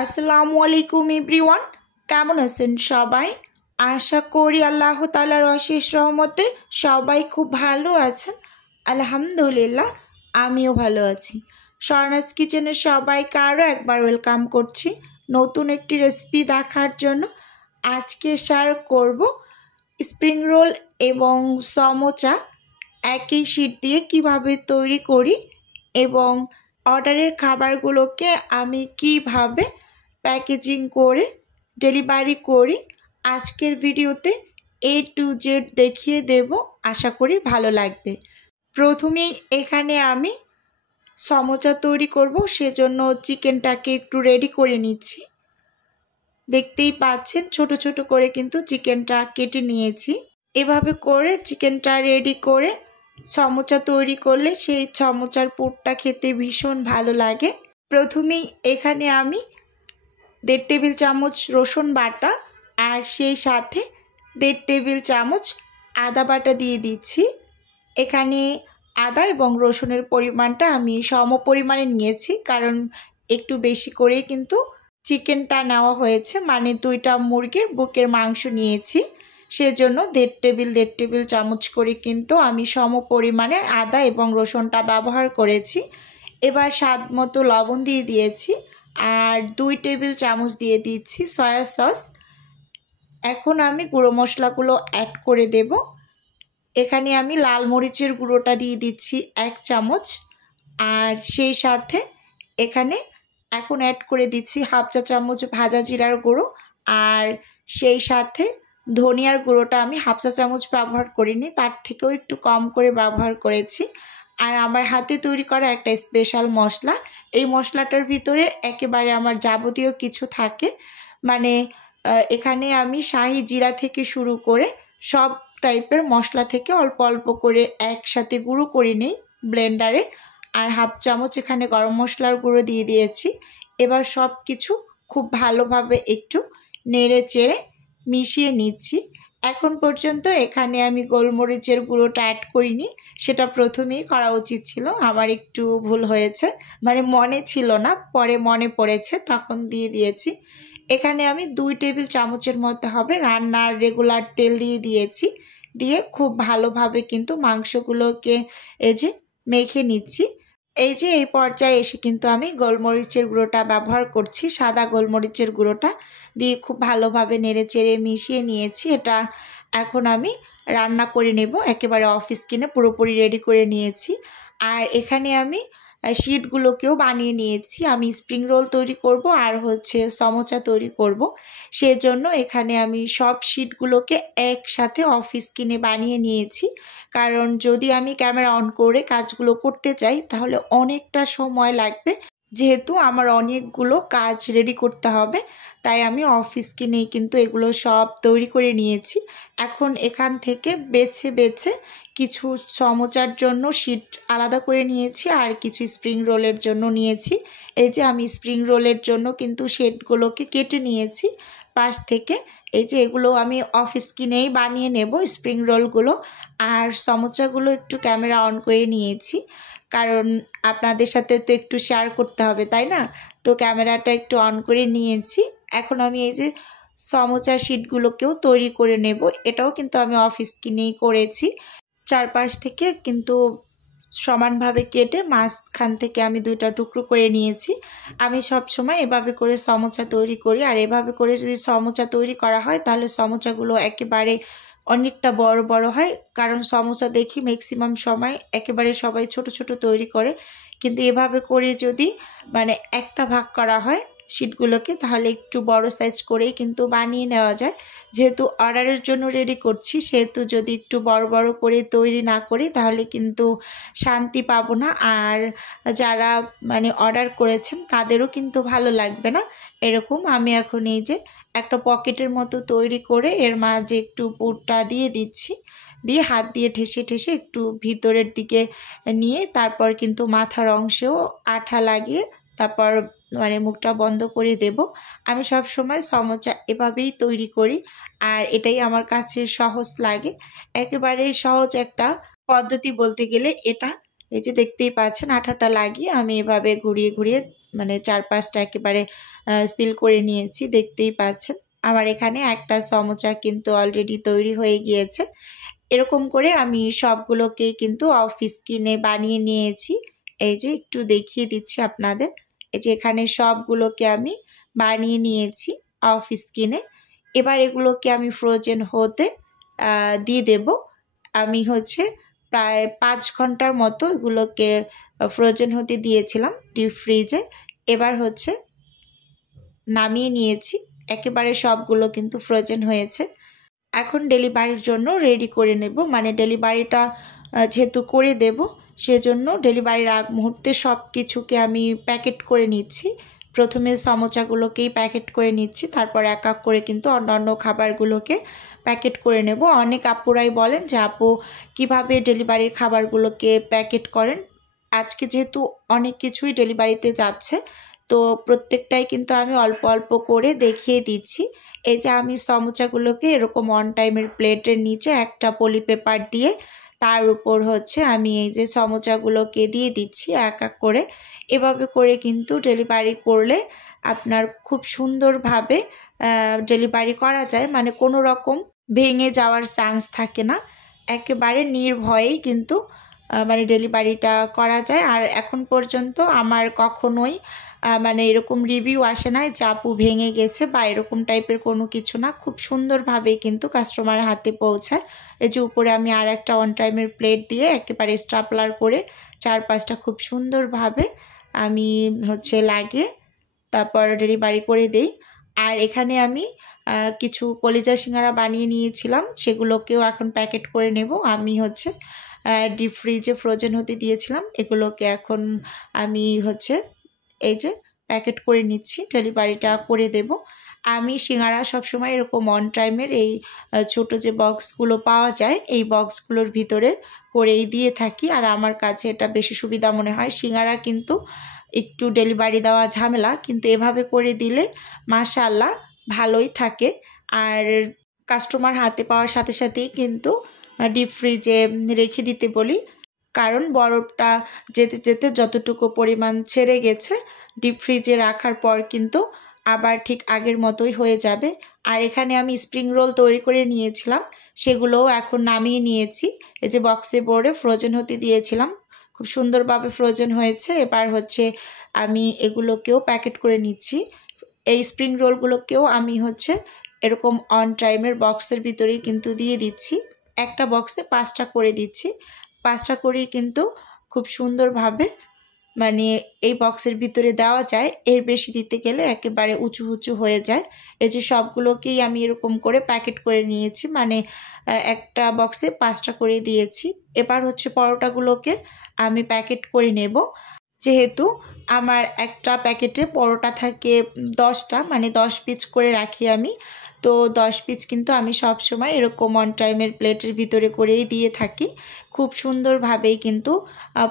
আসসালামু আলাইকুম এভরিওয়ান, কেমন আছেন সবাই? আশা করি আল্লাহ তাআলার অশেষ রহমতে সবাই খুব ভালো আছেন। আলহামদুলিল্লাহ, আমিও ভালো আছি। স্বর্ণাজ কিচেনের সবাইকে আরও একবার ওয়েলকাম করছি নতুন একটি রেসিপি দেখার জন্য। আজকে শেয়ার করব স্প্রিং রোল এবং সমোচা একই শীট দিয়ে কিভাবে তৈরি করি এবং অর্ডারের খাবারগুলোকে আমি কিভাবে প্যাকেজিং করে ডেলিভারি করি। আজকের ভিডিওতে A to Z দেখিয়ে দেব, আশা করি ভালো লাগবে। প্রথমেই এখানে আমি সমোচা তৈরি করব, সেজন্য চিকেনটাকে একটু রেডি করে নিচ্ছি। দেখতেই পাচ্ছেন ছোট ছোট করে কিন্তু চিকেনটা কেটে নিয়েছি। এভাবে করে চিকেনটা রেডি করে সমোচা তৈরি করলে সেই সমোচার পুরটা খেতে ভীষণ ভালো লাগে। প্রথমেই এখানে আমি 1.5 টেবিল চামচ রসুন বাটা আর সেই সাথে 1.5 টেবিল চামচ আদা বাটা দিয়ে দিচ্ছি। এখানে আদা এবং রসুনের পরিমাণটা আমি সম পরিমাণে নিয়েছি, কারণ একটু বেশি করেই কিন্তু চিকেনটা নেওয়া হয়েছে, মানে 2টা মুরগির বুকের মাংস নিয়েছি, সেজন্য 1.5 টেবিল চামচ করে কিন্তু আমি সম পরিমাণে আদা এবং রসুনটা ব্যবহার করেছি। এবার স্বাদ মতো লবণ দিয়ে দিয়েছি আর 2 টেবিল চামচ দিয়ে দিচ্ছি সয়া সস। এখন আমি গুঁড়ো মশলাগুলো অ্যাড করে দেব। এখানে আমি লাল মরিচের গুঁড়োটা দিয়ে দিচ্ছি 1 চামচ আর সেই সাথে এখানে এখন অ্যাড করে দিচ্ছি 1/2 চা চামচ ভাজা জিরার গুঁড়ো আর সেই সাথে ধনিয়ার গুঁড়োটা আমি 1/2 চা চামচ ব্যবহার করিনি, তার থেকেও একটু কম করে ব্যবহার করেছি। আর আমার হাতে তৈরি করা একটা স্পেশাল মশলা, এই মশলাটার ভিতরে একেবারে আমার যাবতীয় কিছু থাকে, মানে এখানে আমি শাহি জিরা থেকে শুরু করে সব টাইপের মশলা থেকে অল্প অল্প করে একসাথে গুঁড়ো করে নিই ব্লেন্ডারে। আর 1/2 চামচ এখানে গরম মশলার গুঁড়ো দিয়ে দিয়েছি। এবার সব কিছু খুব ভালোভাবে একটু নেড়ে চেড়ে মিশিয়ে নিচ্ছি। এখন পর্যন্ত এখানে আমি গোলমরিচের গুঁড়োটা অ্যাড করিনি, সেটা প্রথমেই করা উচিত ছিল, আমার একটু ভুল হয়েছে, মানে মনে ছিল না, পরে মনে পড়েছে তখন দিয়ে দিয়েছি। এখানে আমি 2 টেবিল চামচের মতো হবে রান্নার রেগুলার তেল দিয়ে দিয়েছি, দিয়ে খুব ভালোভাবে কিন্তু মাংসগুলোকে এই যে মেখে নিচ্ছি। এই যে এই পর্যায়ে এসে কিন্তু আমি গোলমরিচের গুঁড়োটা ব্যবহার করছি, সাদা গোলমরিচের গুঁড়োটা দিয়ে খুব ভালোভাবে নেড়ে চেড়ে মিশিয়ে নিয়েছি। এটা এখন আমি রান্না করে নেব, একেবারে অফিস কিনে পুরোপুরি রেডি করে নিয়েছি। আর এখানে আমি শিটগুলোকেও বানিয়ে নিয়েছি, আমি স্প্রিং রোল তৈরি করব আর হচ্ছে সমোচা তৈরি করব, সেজন্য এখানে আমি সব শিটগুলোকে একসাথে অফিস কিনে বানিয়ে নিয়েছি। কারণ যদি আমি ক্যামেরা অন করে কাজগুলো করতে চাই তাহলে অনেকটা সময় লাগবে, যেহেতু আমার অনেকগুলো কাজ রেডি করতে হবে, তাই আমি অফিস কিনেই কিন্তু এগুলো সব তৈরি করে নিয়েছি। এখন এখান থেকে বেছে বেছে কিছু সমোচার জন্য শিট আলাদা করে নিয়েছি আর কিছু স্প্রিং রোলের জন্য নিয়েছি। এই যে আমি স্প্রিং রোলের জন্য কিন্তু শিটগুলোকে কেটে নিয়েছি পাশ থেকে। এই যে এগুলো আমি অফিস কিনেই বানিয়ে নেব স্প্রিং রোলগুলো। আর সমোচাগুলো একটু ক্যামেরা অন করে নিয়েছি, কারণ আপনাদের সাথে তো একটু শেয়ার করতে হবে, তাই না? তো ক্যামেরাটা একটু অন করে নিয়েছি। এখন আমি এই যে সমোচা শিটগুলোকেও তৈরি করে নেব, এটাও কিন্তু আমি অফিস কিনেই করেছি। চারপাশ থেকে কিন্তু সমানভাবে কেটে মাঝখান থেকে আমি 2টা টুকরো করে নিয়েছি। আমি সব সময় এভাবে করে সমোচা তৈরি করি, আর এভাবে করে যদি সমোচা তৈরি করা হয় তাহলে সমোচাগুলো একেবারে অনেকটা বড় বড় হয়, কারণ সমোসা দেখি ম্যাক্সিমাম সময় একেবারে সবাই ছোট ছোট তৈরি করে, কিন্তু এভাবে করে যদি মানে একটা ভাগ করা হয় শিটগুলোকে তাহলে একটু বড় সাইজ করেই কিন্তু বানিয়ে নেওয়া যায়। যেহেতু অর্ডারের জন্য রেডি করছি, সেহেতু যদি একটু বড় বড় করে তৈরি না করি তাহলে কিন্তু শান্তি পাবো না, আর যারা মানে অর্ডার করেছেন তাদেরও কিন্তু ভালো লাগবে না। এরকম আমি এখন এই যে একটা পকেটের মতো তৈরি করে এর মাঝে একটু পুরটা দিয়ে দিচ্ছি, দিয়ে হাত দিয়ে ঠেসে ঠেসে একটু ভিতরের দিকে নিয়ে তারপর কিন্তু মাথার অংশেও আঠা লাগিয়ে তারপর মানে মুখটা বন্ধ করে দেব। আমি সব সময় সমোচা এভাবেই তৈরি করি আর এটাই আমার কাছে সহজ লাগে, একেবারে সহজ একটা পদ্ধতি বলতে গেলে এটা। এই যে দেখতেই পাচ্ছেন আঠাটা লাগিয়ে আমি এভাবে ঘুরিয়ে ঘুরিয়ে মানে চারপাশটা একেবারে সিল করে নিয়েছি। দেখতেই পাচ্ছেন আমার এখানে একটা সমোচা কিন্তু অলরেডি তৈরি হয়ে গিয়েছে। এরকম করে আমি সবগুলোকে কিন্তু অফিস স্কিনে বানিয়ে নিয়েছি। এই যে একটু দেখিয়ে দিচ্ছি আপনাদের। এই যে এখানে সবগুলোকে আমি বানিয়ে নিয়েছি অফিস স্কিনে। এবার এগুলোকে আমি ফ্রোজেন হতে দিয়ে দেব। আমি হচ্ছে প্রায় 5 ঘন্টার মতো এগুলোকে ফ্রোজেন হতে দিয়েছিলাম ডিপ ফ্রিজে। এবার হচ্ছে নামিয়ে নিয়েছি, একেবারে সবগুলো কিন্তু ফ্রোজেন হয়েছে। এখন ডেলিভারির জন্য রেডি করে নেব, মানে ডেলিভারিটা যেহেতু করে দেব সেজন্য ডেলিভারির আগ মুহূর্তে সব কিছুকে আমি প্যাকেট করে নিচ্ছি। প্রথমে সমোচাগুলোকেই প্যাকেট করে নিচ্ছি, তারপর এক এক করে কিন্তু অন্যান্য খাবারগুলোকে প্যাকেট করে নেব। অনেক আপুরাই বলেন যে আপু কিভাবে ডেলিভারির খাবারগুলোকে প্যাকেট করেন। আজকে যেহেতু অনেক কিছুই ডেলিভারিতে যাচ্ছে তো প্রত্যেকটাই কিন্তু আমি অল্প অল্প করে দেখিয়ে দিচ্ছি। এই যে আমি সমোচাগুলোকে এরকম অন টাইমের প্লেটের নিচে একটা পলি পেপার দিয়ে তার উপর হচ্ছে আমি এই যে সমোচাগুলোকে দিয়ে দিচ্ছি এক এক করে। এভাবে করে কিন্তু ডেলিভারি করলে আপনার খুব সুন্দরভাবে ডেলিভারি করা যায়, মানে কোনো রকম ভেঙে যাওয়ার চান্স থাকে না। একেবারে নির্ভয়েই কিন্তু মানে ডেলিভারিটা করা যায়। আর এখন পর্যন্ত আমার কখনোই মানে এরকম রিভিউ আসে নাই যে আপু ভেঙে গেছে বা এরকম টাইপের কোনো কিছু না। খুব সুন্দরভাবেই কিন্তু কাস্টমার হাতে পৌঁছায়। এই যে উপরে আমি আর একটা অন টাইমের প্লেট দিয়ে একেবারে স্টাপলার করে চারপাশটা খুব সুন্দরভাবে আমি হচ্ছে লাগিয়ে তারপর ডেলিভারি করে দেই। আর এখানে আমি কিছু কলিজা সিঙ্গারা বানিয়ে নিয়েছিলাম, সেগুলোকেও এখন প্যাকেট করে নেব। আমি হচ্ছে ডিপ ফ্রিজে ফ্রোজেন হতে দিয়েছিলাম, এগুলোকে এখন আমি হচ্ছে এই যে প্যাকেট করে নিচ্ছি, ডেলিভারিটা করে দেব। আমি সিঙ্গারা সবসময় এরকম অন টাইমের এই ছোট যে বক্সগুলো পাওয়া যায় এই বক্সগুলোর ভিতরে করেই দিয়ে থাকি। আর আমার কাছে এটা বেশি সুবিধা মনে হয়। সিঙ্গারা কিন্তু একটু ডেলিভারি দেওয়া ঝামেলা, কিন্তু এভাবে করে দিলে মাশাআল্লাহ ভালোই থাকে। আর কাস্টমার হাতে পাওয়ার সাথে সাথেই কিন্তু ডিপ ফ্রিজে রেখে দিতে বলি, কারণ বরফটা যেতে যেতে যতটুকু পরিমাণ ছেড়ে গেছে ডিপ ফ্রিজে রাখার পর কিন্তু আবার ঠিক আগের মতোই হয়ে যাবে। আর এখানে আমি স্প্রিং রোল তৈরি করে নিয়েছিলাম, সেগুলোও এখন নামিয়ে নিয়েছি। এই যে বক্সে বোর্ডে ফ্রোজেন হতে দিয়েছিলাম, খুব সুন্দরভাবে ফ্রোজেন হয়েছে। এবার হচ্ছে আমি এগুলোকেও প্যাকেট করে নিচ্ছি। এই স্প্রিং রোলগুলোকেও আমি হচ্ছে এরকম অন টাইমের বক্সের ভিতরেই কিন্তু দিয়ে দিচ্ছি। একটা বক্সে 5টা করে দিচ্ছি, 5টা করেই কিন্তু খুব সুন্দরভাবে মানে এই বক্সের ভিতরে দেওয়া যায়। এর বেশি দিতে গেলে একেবারে উঁচু উঁচু হয়ে যায়। এই যে সবগুলোকেই আমি এরকম করে প্যাকেট করে নিয়েছি, মানে একটা বক্সে 5টা করে দিয়েছি। এবার হচ্ছে পরোটাগুলোকে আমি প্যাকেট করে নেব। যেহেতু আমার একটা প্যাকেটে পরোটা থাকে 10টা, মানে 10 পিস করে রাখি আমি, তো 10 পিস কিন্তু আমি সব সময় এরকম অন টাইমের প্লেটের ভিতরে করেই দিয়ে থাকি। খুব সুন্দরভাবেই কিন্তু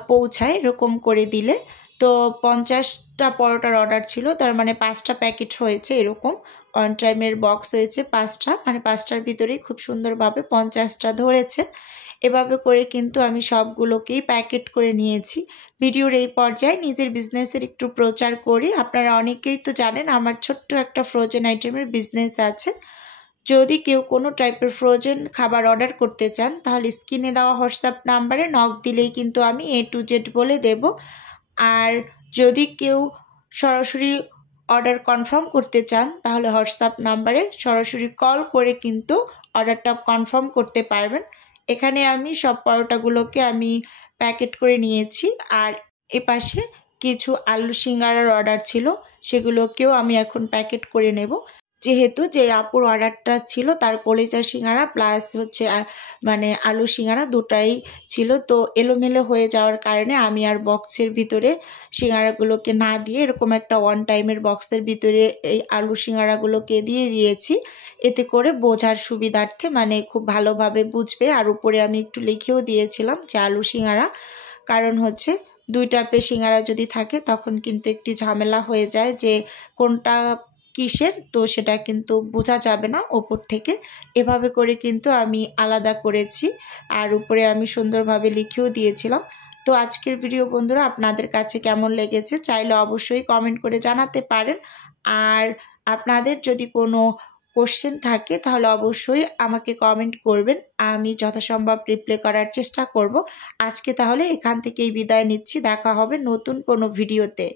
পৌঁছায় এরকম করে দিলে। তো 50টা পরোটার অর্ডার ছিল, তার মানে 5টা প্যাকেট হয়েছে। এরকম অন টাইমের বক্স হয়েছে 5টা, মানে 5টার ভিতরেই খুব সুন্দরভাবে 50টা ধরেছে। এভাবে করে কিন্তু আমি সবগুলোকেই প্যাকেট করে নিয়েছি। ভিডিওর এই পর্যায়ে নিজের বিজনেসের একটু প্রচার করি। আপনারা অনেকেই তো জানেন আমার ছোট্ট একটা ফ্রোজেন আইটেমের বিজনেস আছে। যদি কেউ কোনো টাইপের ফ্রোজেন খাবার অর্ডার করতে চান তাহলে স্ক্রিনে দেওয়া হোয়াটসঅ্যাপ নাম্বারে নক দিলেই কিন্তু আমি A to Z বলে দেব। আর যদি কেউ সরাসরি অর্ডার কনফার্ম করতে চান তাহলে হোয়াটসঅ্যাপ নাম্বারে সরাসরি কল করে কিন্তু অর্ডারটা কনফার্ম করতে পারবেন। এখানে আমি সব পরোটাগুলোকে আমি প্যাকেট করে নিয়েছি। আর এপাশে কিছু আলু সিঙ্গারার অর্ডার ছিল, সেগুলোকেও আমি এখন প্যাকেট করে নেব। যেহেতু যে আপুর অর্ডারটা ছিল তার কলিজা সিঙ্গারা প্লাস হচ্ছে মানে আলু সিঙ্গারা দুটাই ছিল, তো এলোমেলো হয়ে যাওয়ার কারণে আমি আর বক্সের ভিতরে সিঙ্গারাগুলোকে না দিয়ে এরকম একটা ওয়ান টাইমের বক্সের ভিতরে এই আলু সিঙ্গারাগুলোকে দিয়ে দিয়েছি, এতে করে বোঝার সুবিধার্থে, মানে খুব ভালোভাবে বুঝবে। আর উপরে আমি একটু লিখেও দিয়েছিলাম যে আলু সিঙ্গারা, কারণ হচ্ছে 2 টাইপের সিঙ্গারা যদি থাকে তখন কিন্তু একটি ঝামেলা হয়ে যায় যে কোনটা কিসের, তো সেটা কিন্তু বোঝা যাবে না ওপর থেকে। এভাবে করে কিন্তু আমি আলাদা করেছি, আর উপরে আমি সুন্দরভাবে লিখেও দিয়েছিলাম। তো আজকের ভিডিও বন্ধুরা আপনাদের কাছে কেমন লেগেছে চাইলে অবশ্যই কমেন্ট করে জানাতে পারেন। আর আপনাদের যদি কোনো কোশ্চেন থাকে তাহলে অবশ্যই আমাকে কমেন্ট করবেন, আমি যথাসম্ভব রিপ্লাই করার চেষ্টা করব। আজকে তাহলে এখান থেকেই বিদায় নিচ্ছি, দেখা হবে নতুন কোনো ভিডিওতে।